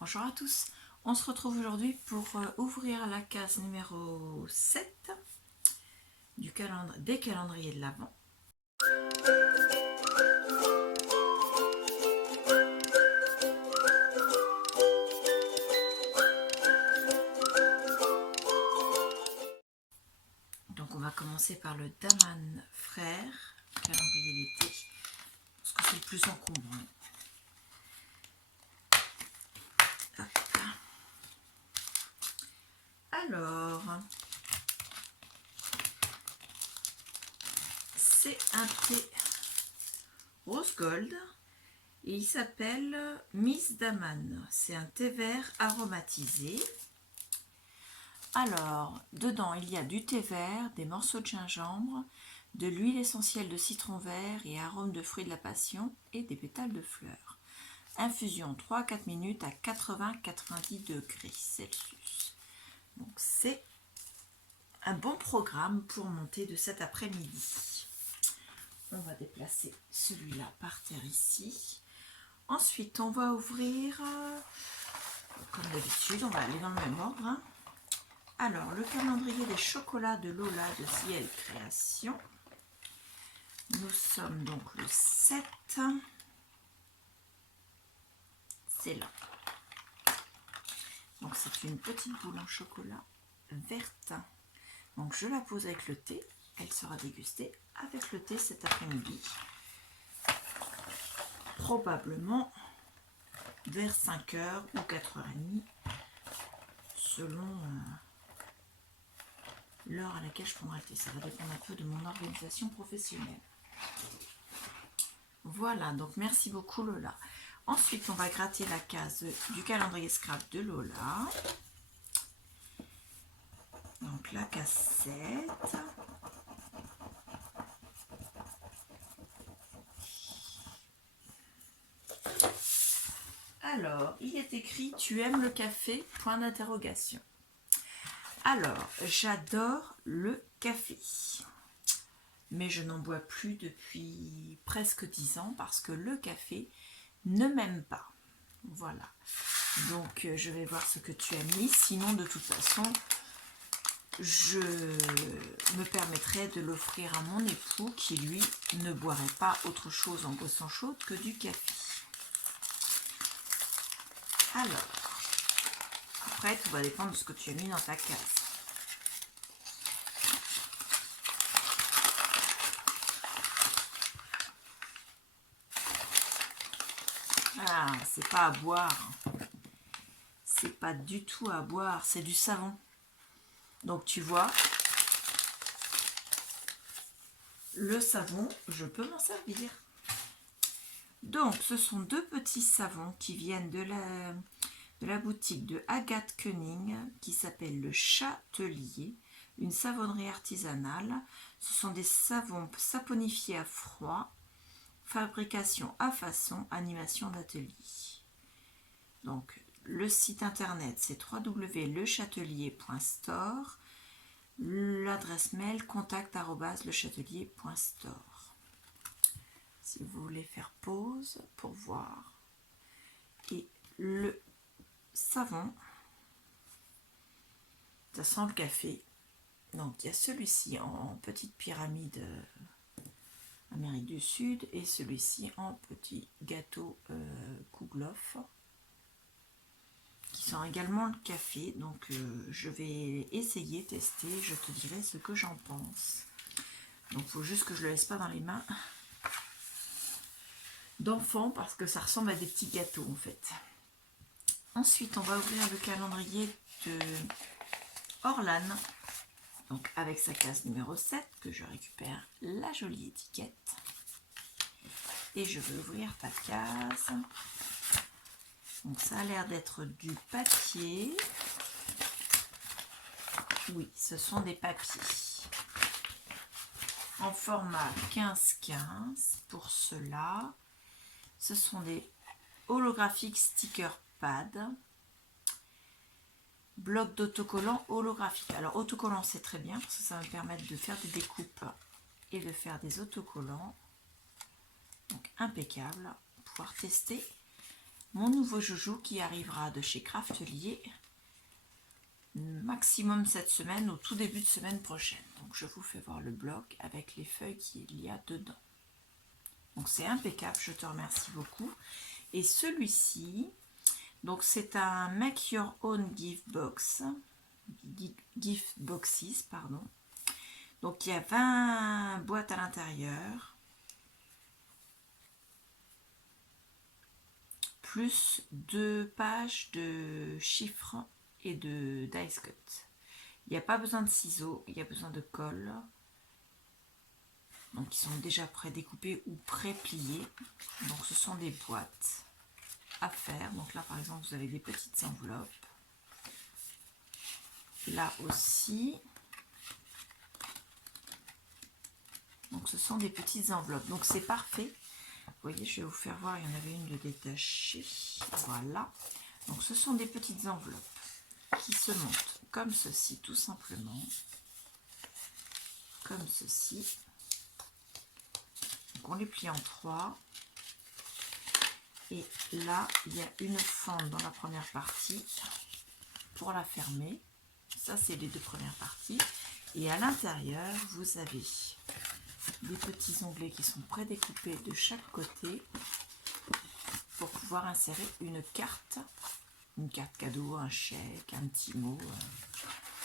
Bonjour à tous, on se retrouve aujourd'hui pour ouvrir la case numéro 7 des calendriers de l'Avent. Donc on va commencer par le Daman Frère, calendrier d'été, parce que c'est le plus encombrant. Alors, c'est un thé rose gold et il s'appelle Miss Daman. C'est un thé vert aromatisé. Alors, dedans, il y a du thé vert, des morceaux de gingembre, de l'huile essentielle de citron vert et arôme de fruits de la passion et des pétales de fleurs. Infusion 3 à 4 minutes à 80-90 degrés Celsius. Donc, c'est un bon programme pour monter de cet après-midi. On va déplacer celui-là par terre ici. Ensuite, on va ouvrir, comme d'habitude, on va aller dans le même ordre. Alors, le calendrier des chocolats de Lola de Ciel Création. Nous sommes donc le 7. C'est là. Donc, c'est une petite boule en chocolat verte. Donc, je la pose avec le thé. Elle sera dégustée avec le thé cet après-midi. Probablement vers 5h ou 4h30, selon l'heure à laquelle je prendrai le thé. Ça va dépendre un peu de mon organisation professionnelle. Voilà, donc merci beaucoup Lola. Ensuite, on va gratter la case du calendrier scrap de Lola. Donc la cassette. Alors, il est écrit « Tu aimes le café ?» Point d'interrogation. Alors, j'adore le café. Mais je n'en bois plus depuis presque 10 ans parce que le café ne m'aime pas. Voilà. Donc, je vais voir ce que tu as mis. Sinon, de toute façon, je me permettrai de l'offrir à mon époux qui, lui, ne boirait pas autre chose en boisson chaude que du café. Alors, après, tout va dépendre de ce que tu as mis dans ta case. Ah, c'est pas à boire. C'est pas du tout à boire, c'est du savon. Donc tu vois, le savon, je peux m'en servir. Donc ce sont deux petits savons qui viennent de la boutique de Agathe Koenig qui s'appelle le Chatelier, une savonnerie artisanale. Ce sont des savons saponifiés à froid, fabrication à façon, animation d'atelier. Donc le site internet c'est www.lechatelier.store. L'adresse mail contact@lechatelier.store. Si vous voulez faire pause pour voir. Et le savon, ça sent le café. Donc il y a celui-ci en petite pyramide Amérique du Sud et celui-ci en petit gâteau Kouglof qui sent également le café. Donc je vais essayer, tester, je te dirai ce que j'en pense. Donc il faut juste que je le laisse pas dans les mains d'enfants parce que ça ressemble à des petits gâteaux en fait. Ensuite, on va ouvrir le calendrier de Orlan, donc avec sa case numéro 7 que je récupère la jolie étiquette. Et je vais ouvrir ta case. Donc ça a l'air d'être du papier. Oui, ce sont des papiers en format 15-15 pour cela. Ce sont des holographiques sticker pad, bloc d'autocollants holographiques. Alors autocollants c'est très bien parce que ça va me permettre de faire des découpes et de faire des autocollants. Donc impeccable, pouvoir tester mon nouveau joujou qui arrivera de chez Craftelier maximum cette semaine, au tout début de semaine prochaine. Donc je vous fais voir le bloc avec les feuilles qu'il y a dedans. Donc c'est impeccable, je te remercie beaucoup. Et celui-ci, donc c'est un Make Your Own Gift Box, Gift Boxes, pardon. Donc il y a 20 boîtes à l'intérieur, plus 2 pages de chiffres et de dice cut. Il n'y a pas besoin de ciseaux, il y a besoin de colle. Donc ils sont déjà pré-découpés ou pré-pliés. Donc ce sont des boîtes à faire. Donc là par exemple vous avez des petites enveloppes. Là aussi. Donc ce sont des petites enveloppes. Donc c'est parfait. Vous voyez, je vais vous faire voir, il y en avait une de détachée. Voilà. Donc ce sont des petites enveloppes qui se montent comme ceci, tout simplement. Comme ceci. Donc on les plie en 3. Et là, il y a une fente dans la première partie pour la fermer. Ça, c'est les 2 premières parties. Et à l'intérieur, vous avez des petits onglets qui sont prédécoupés de chaque côté pour pouvoir insérer une carte cadeau, un chèque, un petit mot.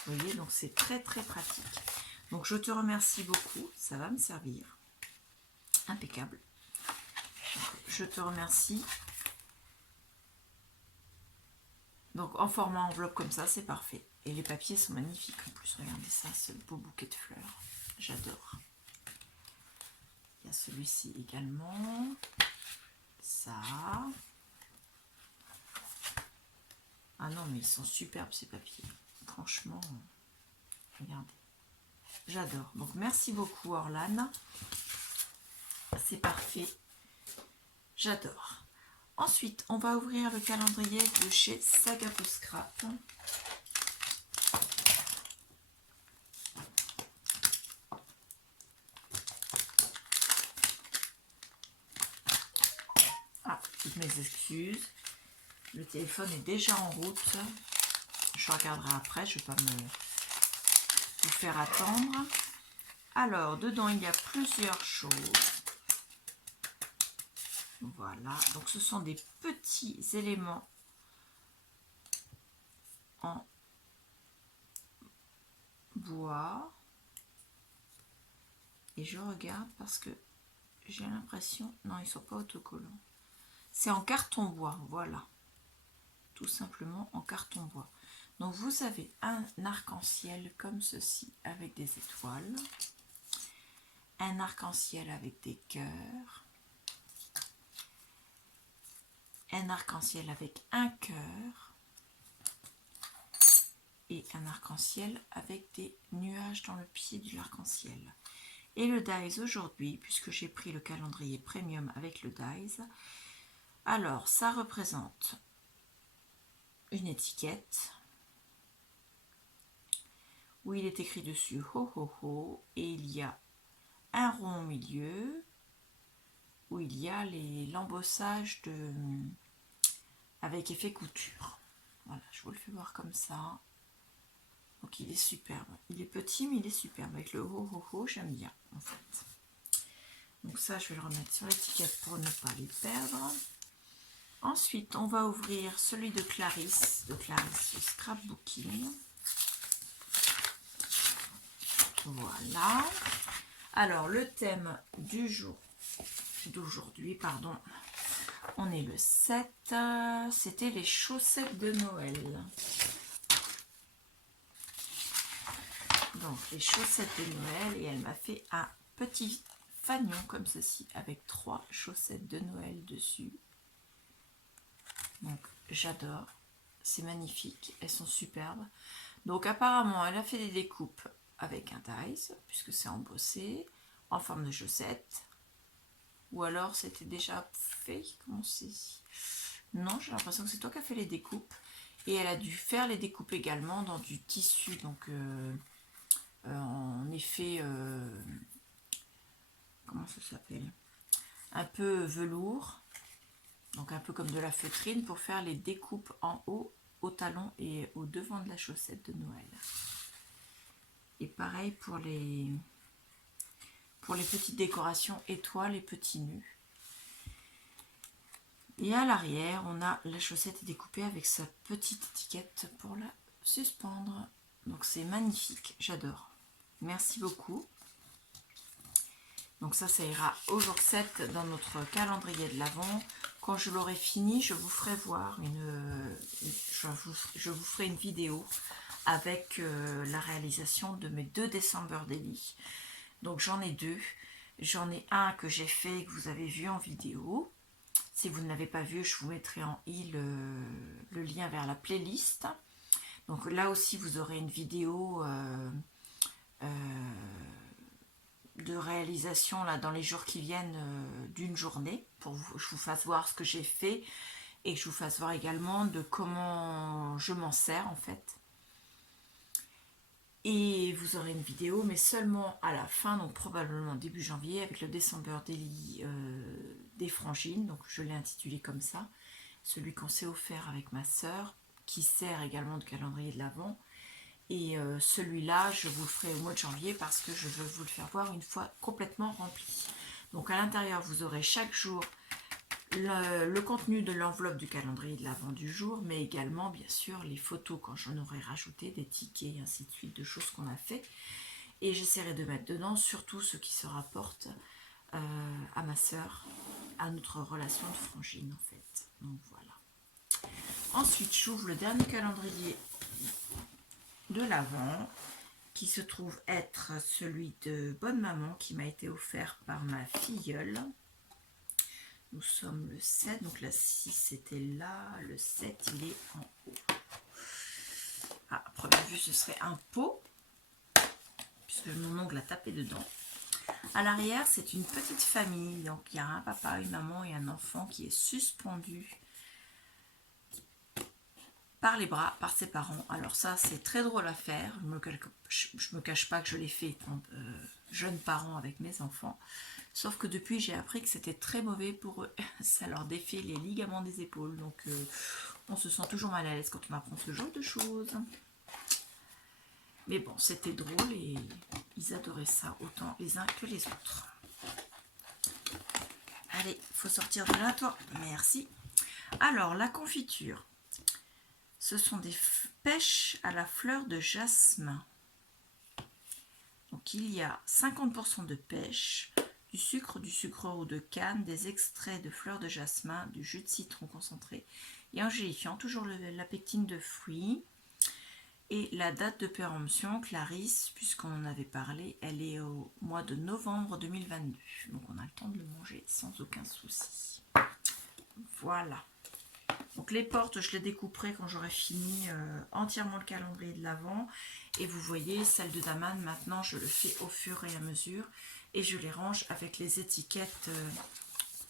Vous voyez, donc c'est très très pratique. Donc je te remercie beaucoup, ça va me servir. Impeccable. Je te remercie. Donc en format enveloppe comme ça, c'est parfait. Et les papiers sont magnifiques en plus. Regardez ça, ce beau bouquet de fleurs. J'adore. Il y a celui-ci également. Ça. Ah non, mais ils sont superbes ces papiers. Franchement, regardez. J'adore. Donc merci beaucoup Orlane. C'est parfait. J'adore. Ensuite, on va ouvrir le calendrier de chez Sagapo Scrap. Ah, toutes mes excuses. Le téléphone est déjà en route. Je regarderai après, je ne vais pas vous faire attendre. Alors, dedans, il y a plusieurs choses. Voilà, donc ce sont des petits éléments en bois. Et je regarde parce que j'ai l'impression... Non, ils ne sont pas autocollants. C'est en carton bois, voilà. Tout simplement en carton bois. Donc vous avez un arc-en-ciel comme ceci avec des étoiles. Un arc-en-ciel avec des cœurs. Un arc-en-ciel avec un cœur. Et un arc-en-ciel avec des nuages dans le pied de l'arc-en-ciel. Et le dies aujourd'hui, puisque j'ai pris le calendrier premium avec le dies, alors ça représente une étiquette où il est écrit dessus ho ho ho, et il y a un rond au milieu où il y a l'embossage avec effet couture. Voilà, je vous le fais voir comme ça. Donc il est superbe. Il est petit mais il est superbe. Avec le ho ho ho, j'aime bien en fait. Donc ça, je vais le remettre sur l'étiquette pour ne pas les perdre. Ensuite, on va ouvrir celui de Clarisse Scrapbooking. Voilà. Alors, le thème du jour, d'aujourd'hui, pardon, on est le 7, c'était les chaussettes de Noël. Donc, les chaussettes de Noël, et elle m'a fait un petit fanion comme ceci, avec 3 chaussettes de Noël dessus. Donc, j'adore, c'est magnifique, elles sont superbes. Donc, apparemment, elle a fait des découpes avec un dies, puisque c'est embossé, en forme de chaussettes. Ou alors c'était déjà fait, comment c'est? Non, j'ai l'impression que c'est toi qui as fait les découpes. Et elle a dû faire les découpes également dans du tissu, donc en effet, comment ça s'appelle? Un peu velours. Donc un peu comme de la feutrine pour faire les découpes en haut, au talon et au devant de la chaussette de Noël. Et pareil pour les petites décorations étoiles et petits nœuds. Et à l'arrière, on a la chaussette découpée avec sa petite étiquette pour la suspendre. Donc c'est magnifique, j'adore. Merci beaucoup. Donc ça ira au jour 7 dans notre calendrier de l'Avent. Quand je l'aurai fini, je vous ferai voir je vous ferai une vidéo avec la réalisation de mes 2 December Daily. Donc j'en ai 2. J'en ai un que j'ai fait et que vous avez vu en vidéo. Si vous ne l'avez pas vu, je vous mettrai en i le lien vers la playlist. Donc là aussi, vous aurez une vidéo de réalisation là, dans les jours qui viennent d'une journée, pour que je vous fasse voir ce que j'ai fait et que je vous fasse voir également de comment je m'en sers en fait. Et vous aurez une vidéo, mais seulement à la fin, donc probablement début janvier, avec le December Daily des Frangines. Donc je l'ai intitulé comme ça, celui qu'on s'est offert avec ma sœur, qui sert également de calendrier de l'Avent. Et celui-là, je vous le ferai au mois de janvier parce que je veux vous le faire voir une fois complètement rempli. Donc à l'intérieur, vous aurez chaque jour le contenu de l'enveloppe du calendrier de l'Avent du jour, mais également bien sûr les photos quand j'en aurai rajouté, des tickets et ainsi de suite, de choses qu'on a fait. Et j'essaierai de mettre dedans surtout ce qui se rapporte à ma sœur, à notre relation de frangine en fait. Donc voilà. Ensuite, j'ouvre le dernier calendrier de l'Avent, qui se trouve être celui de Bonne Maman, qui m'a été offert par ma filleule. Nous sommes le 7, donc la 6 c'était là, le 7 il est en haut. À première vue ce serait un pot, puisque mon ongle a tapé dedans. À l'arrière c'est une petite famille, donc il y a un papa, une maman et un enfant qui est suspendu par les bras, par ses parents. Alors ça c'est très drôle à faire, je me cache pas que je l'ai fait étant jeune parent avec mes enfants. Sauf que depuis, j'ai appris que c'était très mauvais pour eux. Ça leur défait les ligaments des épaules. Donc, on se sent toujours mal à l'aise quand on apprend ce genre de choses. Mais bon, c'était drôle et ils adoraient ça autant les uns que les autres. Allez, faut sortir de là, toi. Merci. Alors, la confiture. Ce sont des pêches à la fleur de jasmin. Donc, il y a 50% de pêche, du sucre roux de canne, des extraits de fleurs de jasmin, du jus de citron concentré et en gélifiant, toujours la pectine de fruits. Et la date de péremption, Clarisse, puisqu'on en avait parlé, elle est au mois de novembre 2022. Donc on a le temps de le manger sans aucun souci. Voilà. Donc les portes, je les découperai quand j'aurai fini entièrement le calendrier de l'Avent. Et vous voyez, celle de Daman, maintenant je le fais au fur et à mesure. Et je les range avec les étiquettes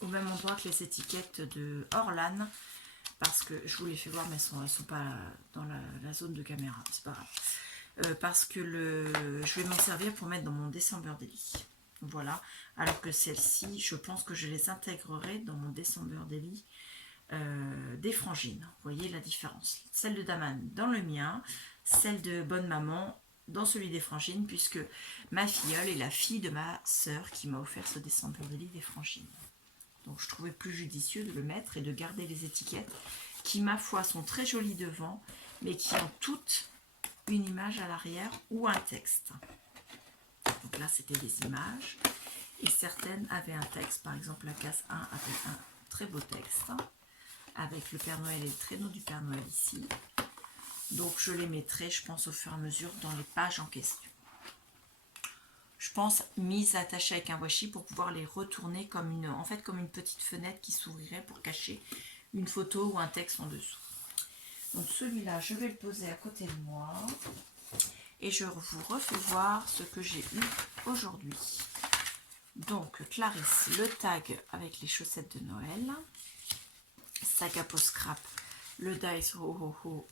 au même endroit que les étiquettes de Orlan. Parce que je vous les fais voir, mais elles ne sont pas dans la zone de caméra. C'est pas grave. Parce que je vais m'en servir pour mettre dans mon December Daily. Voilà. Alors que celles-ci, je pense que je les intégrerai dans mon December Daily des frangines. Vous voyez la différence. Celle de Daman dans le mien, celle de Bonne Maman dans celui des frangines, puisque ma filleule est la fille de ma sœur qui m'a offert ce December Daily des frangines. Donc je trouvais plus judicieux de le mettre et de garder les étiquettes qui, ma foi, sont très jolies devant, mais qui ont toutes une image à l'arrière ou un texte. Donc là, c'était des images et certaines avaient un texte. Par exemple, la case 1 avait un très beau texte avec le Père Noël et le traîneau du Père Noël ici. Donc je les mettrai, je pense, au fur et à mesure dans les pages en question. Je pense mises attachées avec un washi pour pouvoir les retourner comme une petite fenêtre qui s'ouvrirait pour cacher une photo ou un texte en dessous. Donc celui-là, je vais le poser à côté de moi et je vous refais voir ce que j'ai eu aujourd'hui. Donc Clarisse, le tag avec les chaussettes de Noël, sac à peau scrap, le dice ho ho ho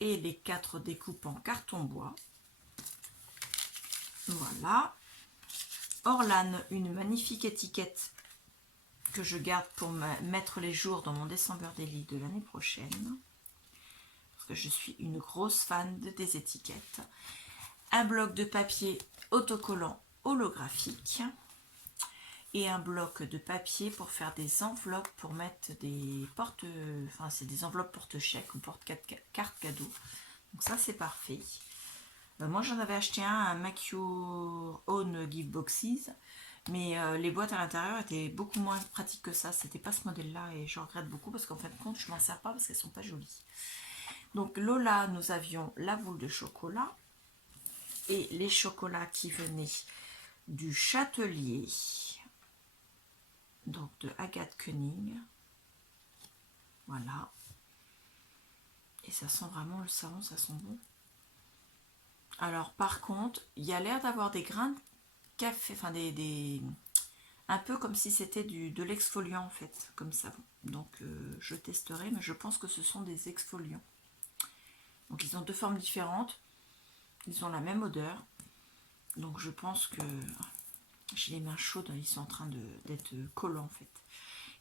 et les 4 découpes en carton bois. Voilà. Orlan, une magnifique étiquette que je garde pour mettre les jours dans mon December Daily de l'année prochaine. Parce que je suis une grosse fan des étiquettes. Un bloc de papier autocollant holographique. Et un bloc de papier pour faire des enveloppes pour mettre des porte... Enfin, c'est des enveloppes porte-chèques ou porte-cartes cadeaux. Donc ça, c'est parfait. Moi, j'en avais acheté un Make Your Own Gift Boxes. Mais les boîtes à l'intérieur étaient beaucoup moins pratiques que ça. C'était pas ce modèle-là et je regrette beaucoup parce qu'en fin de compte, je m'en sers pas parce qu'elles sont pas jolies. Donc Lola, nous avions la boule de chocolat et les chocolats qui venaient du Châtelier. Donc de Agathe Koenig. Voilà. Et ça sent vraiment le savon, ça sent bon. Alors par contre, il y a l'air d'avoir des grains de café, enfin un peu comme si c'était de l'exfoliant en fait, comme savon. Donc je testerai, mais je pense que ce sont des exfoliants. Donc ils ont deux formes différentes, ils ont la même odeur. Donc je pense que j'ai les mains chaudes, ils sont en train d'être collants en fait.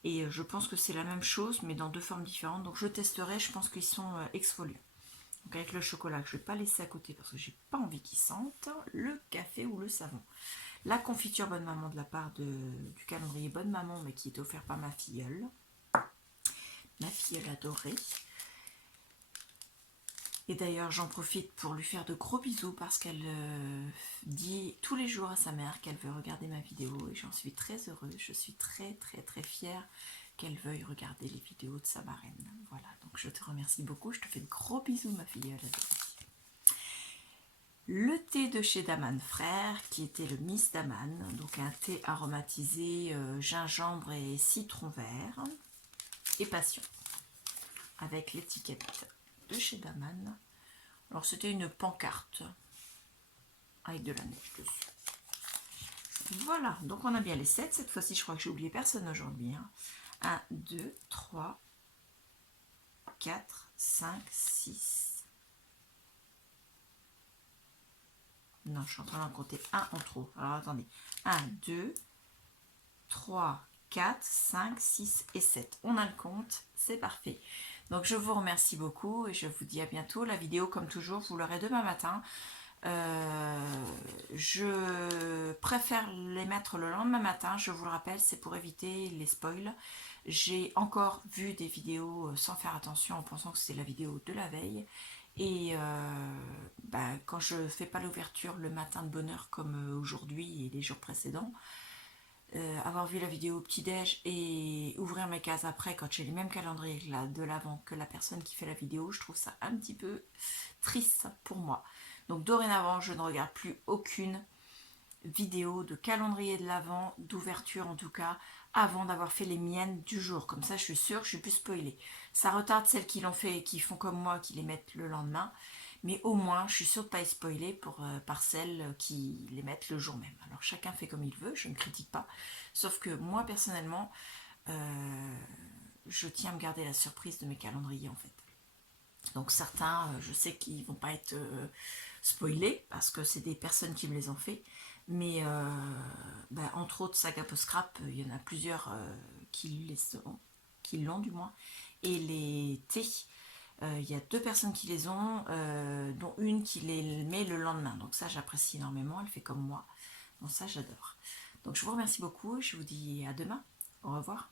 Et je pense que c'est la même chose, mais dans deux formes différentes. Donc je testerai, je pense qu'ils sont exfoliants. Donc avec le chocolat, que je ne vais pas laisser à côté parce que j'ai pas envie qu'ils sentent, le café ou le savon. La confiture Bonne Maman de la part du calendrier Bonne Maman, mais qui est offert par ma filleule. Ma filleule adorée. Et d'ailleurs, j'en profite pour lui faire de gros bisous parce qu'elle dit tous les jours à sa mère qu'elle veut regarder ma vidéo et j'en suis très heureuse. Je suis très très très fière qu'elle veuille regarder les vidéos de sa marraine. Voilà, donc je te remercie beaucoup. Je te fais de gros bisous, ma filleule adorée. Le thé de chez Daman Frères, qui était le Miss Daman, donc un thé aromatisé gingembre et citron vert et passion, avec l'étiquette de chez Daman. Alors c'était une pancarte avec de la neige dessus. Voilà, donc on a bien les 7. Cette fois-ci, je crois que j'ai oublié personne aujourd'hui. 1, 2, 3, 4, 5, 6. Non, je suis en train d'en compter un en trop. Alors attendez. 1, 2, 3, 4, 5, 6 et 7. On a le compte, c'est parfait. Donc je vous remercie beaucoup et je vous dis à bientôt. La vidéo, comme toujours, vous l'aurez demain matin. Je préfère les mettre le lendemain matin, je vous le rappelle, c'est pour éviter les spoils. J'ai encore vu des vidéos sans faire attention en pensant que c'était la vidéo de la veille. Et quand je fais pas l'ouverture le matin de bonne heure comme aujourd'hui et les jours précédents, avoir vu la vidéo au petit-déj et ouvrir mes cases après quand j'ai les mêmes calendriers de l'avant que la personne qui fait la vidéo, je trouve ça un petit peu triste pour moi. Donc dorénavant, je ne regarde plus aucune vidéo de calendrier de l'avant, d'ouverture en tout cas, avant d'avoir fait les miennes du jour. Comme ça, je suis sûre que je suis plus spoilée. Ça retarde celles qui l'ont fait et qui font comme moi, qui les mettent le lendemain. Mais au moins, je suis sûre de ne pas être spoilée par celles qui les mettent le jour même. Alors chacun fait comme il veut, je ne critique pas. Sauf que moi, personnellement, je tiens à me garder la surprise de mes calendriers en fait. Donc certains, je sais qu'ils ne vont pas être spoilés parce que c'est des personnes qui me les ont fait. Mais entre autres, Saga Post Scrap, il y en a plusieurs qui l'ont du moins. Et les thés, il y a 2 personnes qui les ont, dont une qui les met le lendemain. Donc ça, j'apprécie énormément, elle fait comme moi. Donc ça, j'adore. Donc je vous remercie beaucoup et je vous dis à demain. Au revoir.